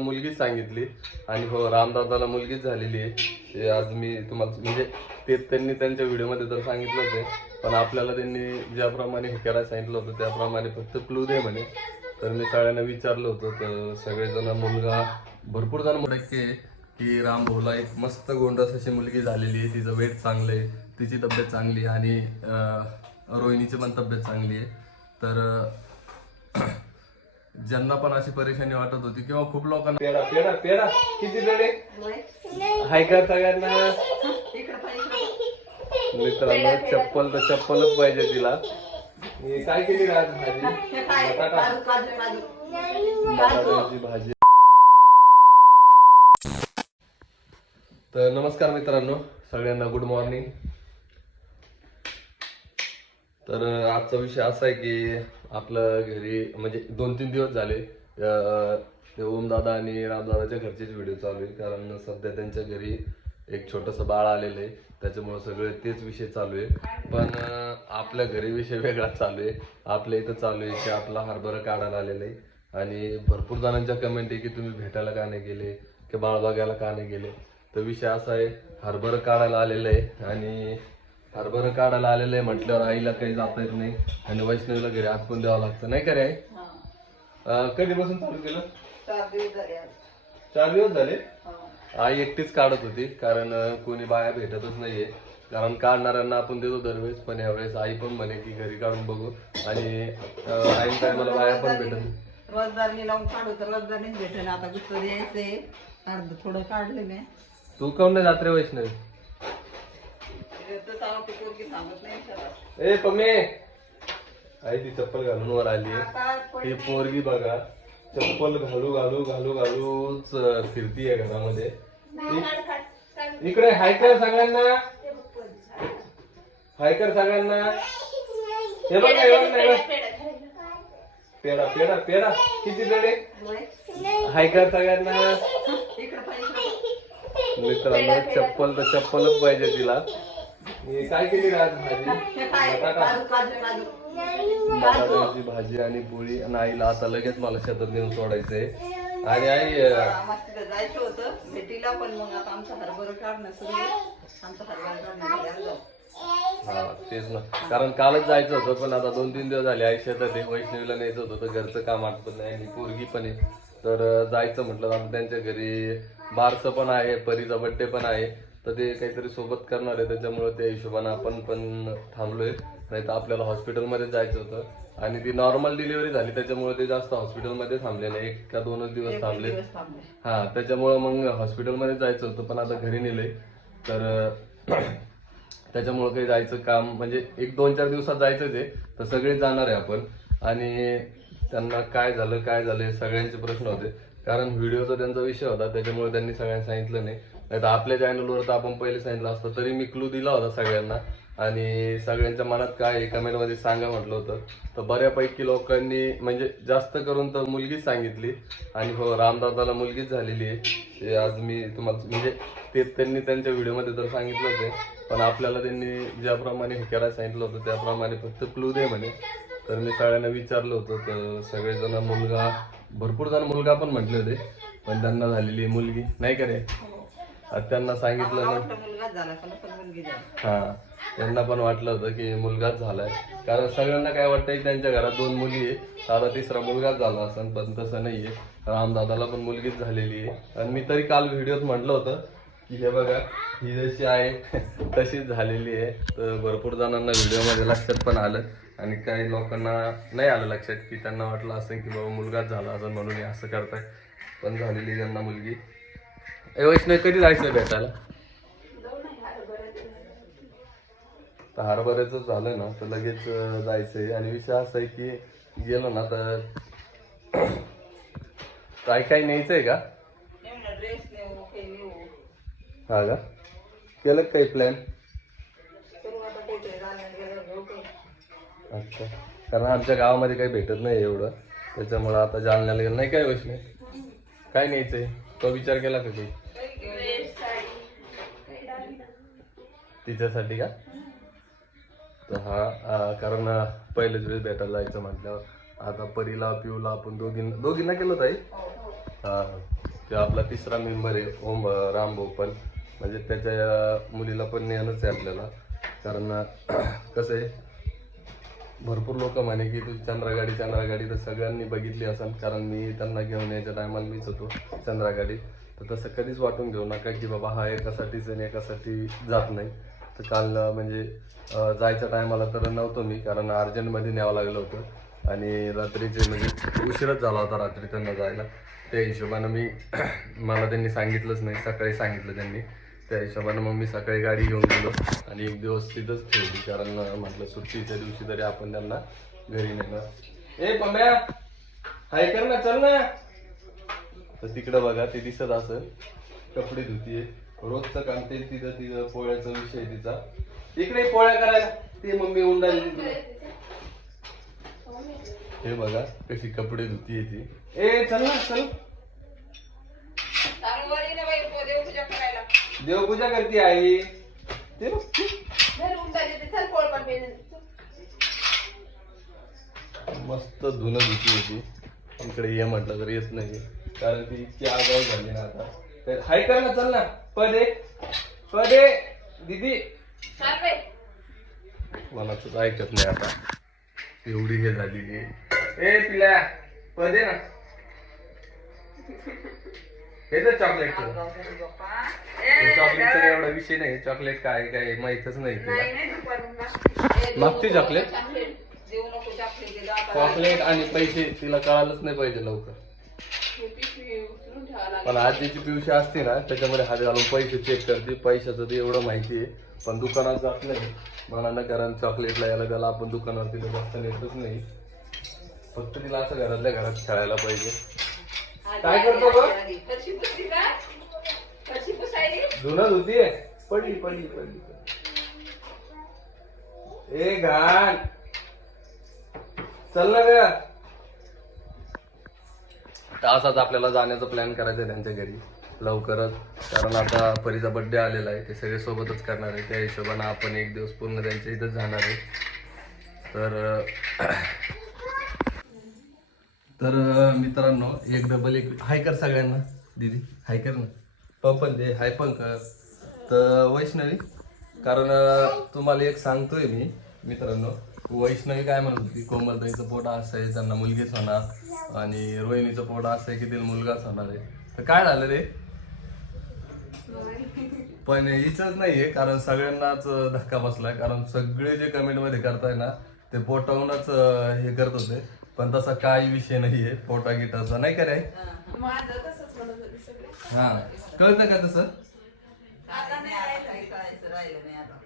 मुलगीच सांगितली आणि हो रामदादाला मुलगीच झालेली आहे. ते आज मी तुम्हाला म्हणजे ते त्यांनी त्यांच्या व्हिडिओमध्ये तर सांगितलं आहे पण आपल्याला त्यांनी ज्याप्रमाणे हे करायला सांगितलं होतं त्याप्रमाणे फक्त क्लू दे म्हणे. तर मी सगळ्यांना विचारलं होतं तर सगळेजण मुलगा भरपूर जण टक्के की राम भाऊला एक मस्त गोंडस अशी मुलगी झालेली आहे तिचं वेट चांगलं आहे तिची तब्येत चांगली आहे आणि रोहिणीची पण तब्येत चांगली आहे. तर ज्यांना पण अशी परेशानी वाटत होती किंवा खूप लोकांना पेडा पेडा पेडा. किती जणे हाय का सगळ्यांना. मित्रांनो चप्पल तर चप्पलच पाहिजे तिला. काय केली का आज भाजी? बटाटा. भाजी तर नमस्कार मित्रांनो सगळ्यांना गुड मॉर्निंग तर आजचा विषय असा आहे की आपलं घरी म्हणजे दोन तीन दिवस झाले ते ओमदादा आणि रामदादाच्या घरचेच व्हिडिओ चालू आहे. कारण सध्या त्यांच्या घरी एक छोटंसं बाळ आलेलं आहे. त्याच्यामुळं सगळे तेच विषय चालू आहे. पण आपल्या घरी विषय वेगळा चालू आहे. आपल्या इथं चालू आहे की आपला हरभरा काढायला आलेला आहे. आणि भरपूर जणांच्या कमेंट आहे की तुम्ही भेटायला का नाही गेले? की बाळ बघायला का नाही गेले? तर विषय असा आहे हरभरा काढायला आलेलं आहे. आणि हरभरा काढायला आलेलं आहे म्हटल्यावर आईला काही जाता येत नाही. आणि वैष्णवीला घरी पण द्यावं लागतं. नाही का रे आई? अं, कधीपासून चालू केलं? चार दिवस झाले आई एकटीच काढत होती कारण अं, कोणी बाया भेटतच नाहीये. कारण काढणाऱ्यांना आपण देतो दरवेळेस पण यावेळेस आई पण म्हणे की घरी काढून बघू. आणि अं, आई काय मला बाया पण भेटत नाही. रोजदारनी लावून काढू तर रोजदारनीच भेटेल. आता गुस्त द्यायचंय. अर्ध थोडं काढलं मी तू काऊन नाही जात्रे वैष्णवी? तसं आहो ती पोरगी थांबत नाही शेतात. ए पमे आई ती चप्पल घालून वर आली. आता ही पोरगी बघा. चप्पल घालू घालू घालू घालूच फिरतीये घरामध्ये. इ- इकडे हाय कर सगळ्यांना हाय कर सगळ्यांना. हे बघ हे बघ ना, हे बघ. पेडा पेडा पेडा किती जणे हाय कर सगळ्यांना. इकडं मित्रांनो चप्पल तर चप्पलच पाहिजे तिला. हे काय केली का आज भाजी? बटाटा. बटाट्याची भाजी आणि पोळी. आणि आईला आता लगेच मला शेतात नेऊन सोडायचंय. आणि आई जायचं होतं. भेटीला पण मग आता आमचं हरभरा काढणं सुरू. आमचं हरभरा. हा तेच ना. कारण कालच जायचं होतं पण आता दोन तीन दिवस झाले आई शेतात आहे. वैष्णवीला न्यायचं होतं तर घरचं काम आटपत नाही आणि पोरगी पण आहे. तर जायचं म्हटलं आता त्यांच्या घरी बारसं पण आहे परीचा बड्डे पण आहे. तर ते काहीतरी सोबत करणार आहे त्याच्यामुळे त्या हिशोबानं आपण पण थांबलोय. नाही तर आपल्याला हॉस्पिटलमध्ये जायचं होतं. आणि ती नॉर्मल डिलिव्हरी झाली त्याच्यामुळे ते जास्त हॉस्पिटलमध्ये थांबले नाही. एक का दोनच दिवस थांबले. हा त्याच्यामुळं मग हॉस्पिटलमध्ये जायचं होतं पण आता घरी नेलंय. तर त्याच्यामुळं काही जायचं काम म्हणजे एक दोन चार दिवसात जायचं ते तर सगळे जाणार आहे आपण. आणि त्यांना काय झालं काय झालं हे सगळ्यांचे प्रश्न होते. कारण व्हिडिओचा त्यांचा विषय होता त्याच्यामुळे त्यांनी सगळ्यांना सांगितलं नाही. नाही तर आपल्या चॅनलवर तर आपण पहिले सांगितलं असतं तरी मी क्लू दिला होता सगळ्यांना. आणि सगळ्यांच्या मनात काय आहे कमेंटमध्ये सांगा म्हटलं होतं. तर बऱ्यापैकी लोकांनी म्हणजे जास्त करून तर मुलगीच सांगितली. आणि हो रामदादाला मुलगीच झालेली आहे. आज मी तुम्हाला म्हणजे ते त्यांनी त्यांच्या व्हिडिओमध्ये तर सांगितलं होते. पण आपल्याला त्यांनी ज्याप्रमाणे हे करायला सांगितलं होतं त्याप्रमाणे फक्त क्लू दे म्हणे. तर मी सगळ्यांना विचारलं होतं तर सगळेजण मुलगा भरपूर जण मुलगा पण म्हटले होते पण त्यांना झालेली आहे मुलगी. नाही का रे? आता त्यांना सांगितलं ना. हा. त्यांना पण वाटलं होतं की मुलगाच झालाय. कारण सगळ्यांना काय वाटतंय की त्यांच्या घरात दोन मुली आहे आता तिसरा मुलगाच झाला असं पण तसं नाहीये. रामदादाला पण मुलगीच झालेली आहे. आणि मी तरी काल व्हिडिओत म्हटलं होतं की हे बघा ही जशी आहे तशीच झालेली आहे. तर भरपूर जणांना व्हिडिओमध्ये लक्षात पण आलं. आणि काही लोकांना नाही आलं लक्षात की त्यांना वाटलं असं की बाबा मुलगाच झाला असं म्हणून हे असं करताय. पण झालेली त्यांना मुलगी. ए वैष्णव कधी जायचं भेटायला? तर हरभऱ्याचं झालं ना तर लगेच अं, जायचंय. आणि विषय असा आहे की गेलो ना तर काय काय का? नेऊ काही नेऊ. हा का? केलं का काही प्लॅन करू आता कुठे जाण्यात गेलं घेऊ काही. अच्छा. कारण आमच्या गावामध्ये काही भेटत नाही एवढं. त्याच्यामुळं आता जालन्याला गेलं. नाही काय नाही काय न्यायचंय? तो विचार केला का काही? तिच्यासाठी का? तर हा कारण पहिलेच वेळेस भेटायला जायचं म्हटल्यावर. आता परीला पिऊला आपण दोघींना दोघींना केलं ताई? हा ते आपला तिसरा मेंबर आहे ओम राम भाऊ पण म्हणजे त्याच्या मुलीला पण नेणंच आहे आपल्याला. कारण कसं आहे भरपूर लोक म्हणे की तू चंद्रागाडी चंद्रागाडी तर सगळ्यांनी बघितली असेल. कारण मी त्यांना घेऊन यायच्या टायमाला मीच होतो चंद्रागाडी. तर तसं कधीच वाटून घेऊ नका की बाबा हा एकासाठीच आणि एकासाठी जात नाही. तर काल म्हणजे जायच्या टायमाला तर नव्हतो मी कारण अर्जंटमध्ये न्यावं लागलं होतं. आणि रात्रीचे म्हणजे उशीरच झाला होता रात्री त्यांना जायला. त्या हिशोबानं मी मला त्यांनी सांगितलंच नाही सकाळी सांगितलं त्यांनी. त्या हिशोबानं मग मी सकाळी गाडी घेऊन गेलो आणि एक दिवस तिथंच ठेवली कारण म्हटलं सुट्टीच्या दिवशी तरी आपण त्यांना घरी नेणार. ए पम्या हाय कर ना चल ना! तर तिकडं बघा ते दिसत असं कपडे धुतीये. रोजचं काम ते तिथं तिथं पोळ्याचा विषय तिचा. इकडे पोळ्या करायला. ते मम्मी उंडाली तिकडे हे बघा कशी कपडे धुतीये ती. ए चल ना चालू वर ये ना बाई पो- देवपूजा करायला देवपूजा करते आई. ते बघ. ते. मस्त धुणं धुती होती. इकडे ये म्हटलं तर येत नाही. कारण ती इतकी आगाऊ झाली ना आता. तर हाय कर ना चल ना. पदे. पदे. दीदी. मनाच ऐकत नाही आता. एवढी हे झाली ए पिल्या. पदे ना. हे तर चॉकलेट चॉकलेटचा एवढा विषय नाही. चॉकलेट काय काय माहितच नाही तिला. मागते चॉकलेट? चॉकलेट आणि पैसे तिला कळालंच नाही पाहिजे लवकर. पण आजीची पिवशी असते ना त्याच्यामध्ये हात घालून पैसे चेक करते. पैशाचं ते एवढं माहिती आहे. पण दुकानात जात नाही. मनानं कारण चॉकलेटला याला त्याला आपण दुकानावर तिला जास्त नेतच नाही. फक्त तिला असं घरातल्या घरात खेळायला पाहिजे. काय करतो गं? आधी, आधी. फरशी पुसली का फरशी धुणं धुतीये पडली पडली पडली ए घाण. चल ना ग. तासात आपल्याला जाण्याचा प्लॅन करायचा आहे त्यांच्या घरी. लवकरच. कारण आता परीचा बर्थडे आलेला आहे. ते सगळे सोबतच करणार आहे. त्या हिशोबानं आपण एक दिवस पूर्ण त्यांच्या इथंच जाणार आहे. तर तर मित्रांनो एक डबल एक. हाय कर सगळ्यांना दीदी. हाय कर ना. पपन दे हाय पण कर तर वैष्णवी कारण तुम्हाला एक सांगतोय मी मित्रांनो. वैष्णवी काय म्हणत होती? कोमलताईचं पोट असं आहे त्यांना मुलगीच होणार. आणि रोहिणीचं पोट असं आहे की तिला मुलगाच होणार आहे. तर काय झालं रे? पण हिच नाहीये कारण सगळ्यांनाच धक्का बसलाय. कारण सगळे जे कमेंटमध्ये करताय ना ते पोटावूनच हे करत होते. पण तसा काही विषय नाहीये पोटा गिटाचा नाही का रे? हा. कळतं का तसं? आता नाही राहिलं, काही कळायचं राहिलं नाही आता.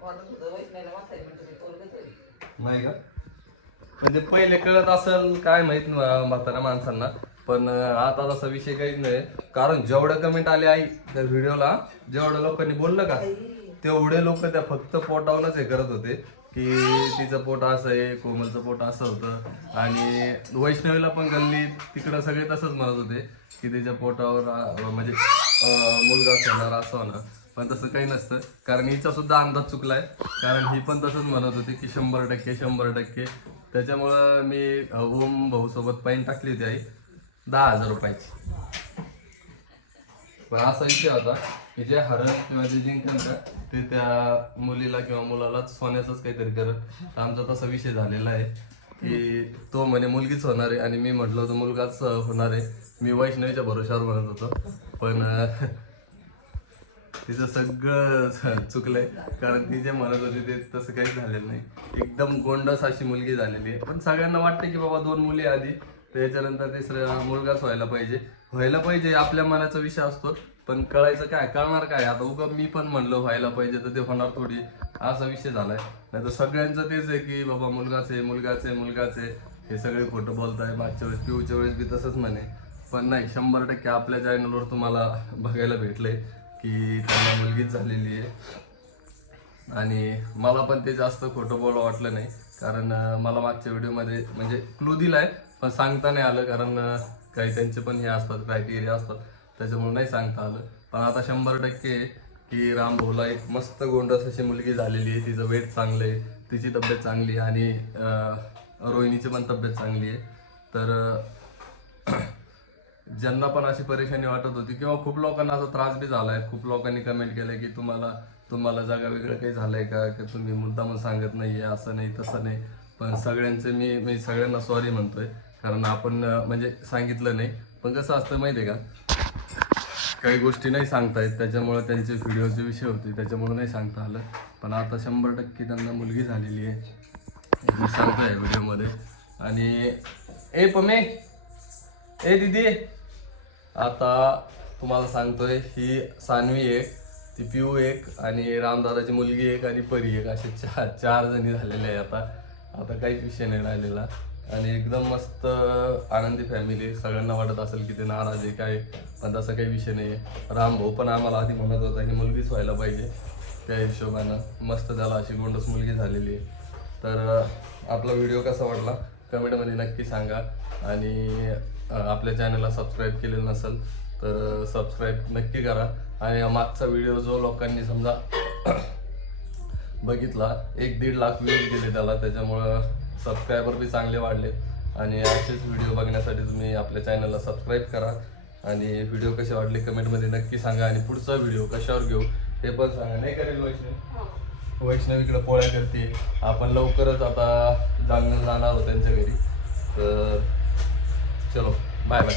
वाटत होतं वैष्णवीला वाचायला म्हणतं ते पोरगंच होईल. नाही का म्हणजे पहिले कळत असेल काय माहीत म्हाताऱ्या माणसांना. पण अं, आता तसा विषय काहीच नाही. कारण जेवढ्या कमेंट आले आई त्या व्हिडिओला जेवढ्या लोकांनी बोललं का तेवढे लोक त्या फक्त पोटावूनच हे करत होते. की तिचं पोट असं आहे कोमलचं पोट असं होतं. आणि वैष्णवीला पण गल्ली तिकडं सगळे तसंच म्हणत होते की तिच्या पोटावर अं, म्हणजे अं, मुलगाच होणार असं होणार. पण तसं काही नसतं. कारण हिचा सुद्धा अंदाज चुकलाय. कारण ही पण तसंच म्हणत होती की शंभर टक्के शंभर टक्के. त्याच्यामुळं मी अं, ओम भाऊ सोबत टाकली होती आई. दहा हजार रुपयाची. पण असा विषय होता की जे हरण किंवा जे जिंकन का ते त्या मुलीला किंवा मुलाला सोन्याचंच काहीतरी करत. आमचा तसा विषय झालेला आहे की तो म्हणे मुलगीच होणार आहे. आणि मी म्हटलं होतं मुलगाच होणार आहे. मी वैष्णवीच्या भरोशावर म्हणत होतो. पण तिचं सगळं चुकलंय. कारण ती जे म्हणत होती ते तसं काहीच झालेलं नाही. एकदम गोंडस अशी मुलगी झालेली आहे. पण सगळ्यांना वाटतं की बाबा दोन मुली आधी त्याच्यानंतर तिसरा मुलगाच व्हायला पाहिजे. व्हायला पाहिजे आपल्या मनाचा विषय असतो. पण कळायचं काय? कळणार काय? आता उगम मी पण म्हणलं व्हायला पाहिजे तर ते होणार थोडी. असा विषय झालाय. नाही तर सगळ्यांचं तेच आहे की बाबा मुलगाच आहे मुलगाच आहे मुलगाच आहे. हे सगळे खोटं बोलताय मागच्या वेळेस पिऊच्या वेळेस बी तसंच म्हणे. पण नाही शंभर टक्के आपल्या चॅनलवर तुम्हाला बघायला भेटलंय की त्यांना मुलगीच झालेली आहे. आणि मला पण ते जास्त खोटं बोलावं वाटलं नाही. कारण मला मागच्या व्हिडिओमध्ये म्हणजे क्लू दिलाय पण सांगता नाही आलं. कारण काही त्यांचे पण हे असतात क्रायटेरिया असतात. त्याच्यामुळे नाही सांगता आलं. पण आता शंभर टक्के की राम भाऊला एक मस्त गोंडस अशी मुलगी झालेली आहे. तिचं वेट चांगलं आहे. तिची तब्येत चांगली आहे आणि रोहिणीची पण तब्येत चांगली आहे. तर ज्यांना पण अशी परेशानी वाटत होती किंवा खूप लोकांना असा त्रास बी आहे खूप लोकांनी कमेंट केलं की तुम्हाला तुम्हाला जागा वेगळं काही झालं आहे का? की तुम्ही मुद्दामून सांगत नाही आहे असं नाही तसं नाही. पण सगळ्यांचे मी मी सगळ्यांना सॉरी म्हणतोय. कारण आपण म्हणजे सांगितलं नाही. पण कसं असतं माहिती आहे का? काही गोष्टी नाही सांगता येत त्याच्यामुळे त्यांचे व्हिडिओचे विषय होते. त्याच्यामुळे नाही सांगता आलं. पण आता शंभर टक्के त्यांना मुलगी झालेली आहे. हे मी सांगतोय व्हिडिओमध्ये. आणि ए पमे! ए दीदी! आता तुम्हाला सांगतोय ही सानवी एक ती पिऊ एक आणि रामदादाची मुलगी एक आणि परी एक. असे चार चार जणी झालेले आहे आता. आता काहीच विषय नाही राहिलेला. आणि एकदम मस्त आनंदी फॅमिली सगळ्यांना वाटत असेल की ते नाराज आहे काय? पण तसा काही विषय नाही आहे राम भाऊ पण आम्हाला आधी म्हणत होता ही मुलगीच व्हायला पाहिजे त्या हिशोबानं. मस्त त्याला अशी गोंडस मुलगी झालेली आहे. तर आपला व्हिडिओ कसा वाटला? कमेंटमध्ये नक्की सांगा. आणि आपल्या चॅनलला सबस्क्राईब केलेलं नसेल तर सबस्क्राईब नक्की करा. आणि मागचा व्हिडिओ जो लोकांनी समजा बघितला एक दीड लाख व्ह्यूज गेले त्याला. त्याच्यामुळं सबस्क्रायबर बी चांगले वाढले. आणि असेच व्हिडिओ बघण्यासाठी तुम्ही आपल्या चॅनलला सबस्क्राईब करा. आणि व्हिडिओ कसे वाटले कमेंटमध्ये नक्की सांगा. आणि पुढचा व्हिडिओ कशावर घेऊ हे पण सांगा. नाही करेल वैष्णव वैष्णव इकडे पोळ्या करते. आपण लवकरच आता जालन्याला जाणार आहोत त्यांच्या घरी. तर चलो बाय बाय